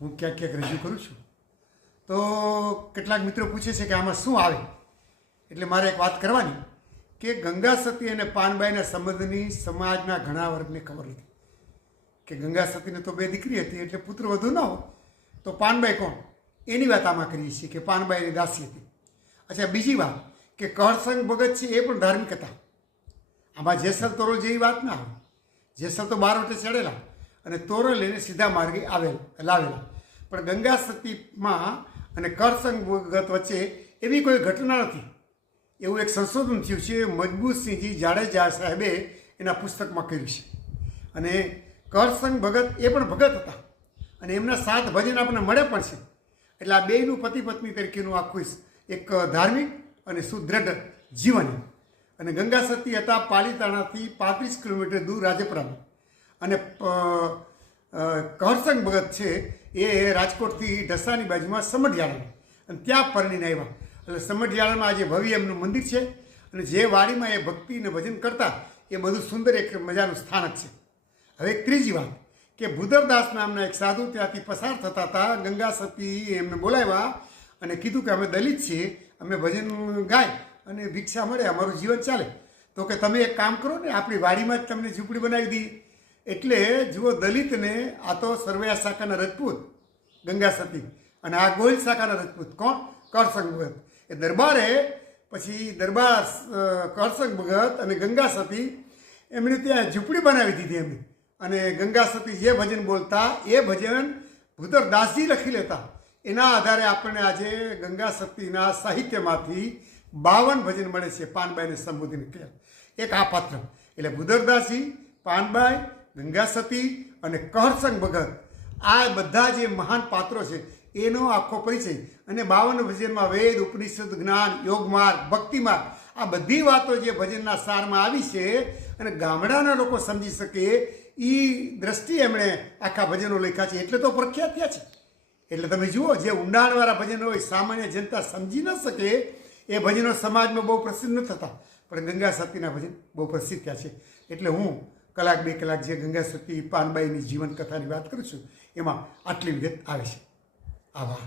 હું ક્યાંક ક્યાંક રજૂ કરું છું. તો કેટલાક મિત્રો પૂછે છે કે આમાં શું આવે, એટલે મારે એક વાત કરવાની કે ગંગા સતી અને પાનબાઈના સંબંધની સમાજના ઘણા વર્ગને ખબર નથી કે ગંગા સતીને તો 2 દીકરી હતી એટલે પુત્ર વધુ ન હોય તો પાનબાઈ કોણ, એની વાત આમાં કરીએ છીએ કે પાનબાઈની દાસી હતી. અચ્છા, બીજી વાત કે કરસંગ ભગત છે એ પણ ધાર્મિક હતા. આમાં જેસલ તોરલ જેવી વાત ના આવે. જેસલ તો બારોટે ચડેલા અને તોરલ એને સીધા માર્ગે લાવેલા, પણ ગંગા સતીમાં અને કરસંગ ભગત વચ્ચે એવી કોઈ ઘટના નથી. એવું એક સંશોધન થયું છે, મજબૂતસિંહજી જાડેજા સાહેબે એના પુસ્તકમાં કર્યું છે. અને કરસંગ ભગત એ પણ ભગત હતા અને એમના 7 ભજન આપણને મળે પણ છે. એટલે આ બેયનું પતિ પત્ની તરીકેનું આખું એક ધાર્મિક અને સુદ્રઢ જીવન. અને ગંગા સતી હતા પાલીતાણાથી 35 કિલોમીટર દૂર રાજપરામાં, અને કરસંગ ભગત છે એ રાજકોટથી ઢસાની બાજુમાં સમઢિયાળા, અને ત્યાં પરણીને આવ્યા. એટલે સમઢિયાળામાં આજે ભવ્ય એમનું મંદિર છે, અને જે વાડીમાં એ ભક્તિ અને ભજન કરતા એ બધું સુંદર એક મજાનું સ્થાનક છે. હવે એક ત્રીજી વાત કે ભૂદરદાસ નામના એક સાધુ ત્યાંથી પસાર થતા હતા. ગંગા સતી એમને બોલાવ્યા અને કીધું કે અમે દલિત છીએ, અમે ભજન ગાય અને ભિક્ષા મળે, અમારું જીવન ચાલે, તો કે તમે એક કામ કરો ને, આપણી વાડીમાં જ તમને ઝૂંપડી બનાવી દઈએ. એટલે જુઓ, દલિતને આ તો સર્વૈયા શાખાના રજપૂત ગંગા સતી, અને આ ગોહિલ શાખાના રજપૂત કોણ, કરસંગ ભગત. એ દરબારે પછી દરબાર કરસંગ ભગત અને ગંગા સતી એમણે ત્યાં ઝૂંપડી બનાવી દીધી એમની. અને ગંગા સતી જે ભજન બોલતા એ ભજન ભૂદરદાસજી લખી લેતા. એના આધારે આપણને આજે ગંગા સતીના સાહિત્યમાંથી 52 ભજન મળે છે પાનબાઈને સંબોધીને કહે. એક આ પાત્ર એટલે ભૂદરદાસજી, પાનબાઈ, ગંગા સતી અને કરસંગ ભગત, આ બધા જે મહાન પાત્રો છે એનો આખો પરિચય. અને 52 ભજનમાં વેદ, ઉપનિષદ, જ્ઞાન, યોગ માર્ગ, ભક્તિ માર્ગ, આ બધી વાતો જે ભજનના સારમાં આવી છે અને ગામડાના લોકો સમજી શકે એ દ્રષ્ટિએ એમણે આખા ભજનો લખ્યા છે, એટલે તો પ્રખ્યાત થયા છે. એટલે તમે જુઓ, જે ઊંડાણવાળા ભજનો હોય, સામાન્ય જનતા સમજી ન શકે એ ભજનો સમાજમાં બહુ પ્રસિદ્ધ ન થતા, પણ ગંગા સતીના ભજન બહુ પ્રસિદ્ધ થયા છે. એટલે હું 1-2 કલાક જે ગંગા સતી પાનબાઈની જીવન કથાની વાત કરું છું એમાં આટલી વિગત આવે છે. આભાર.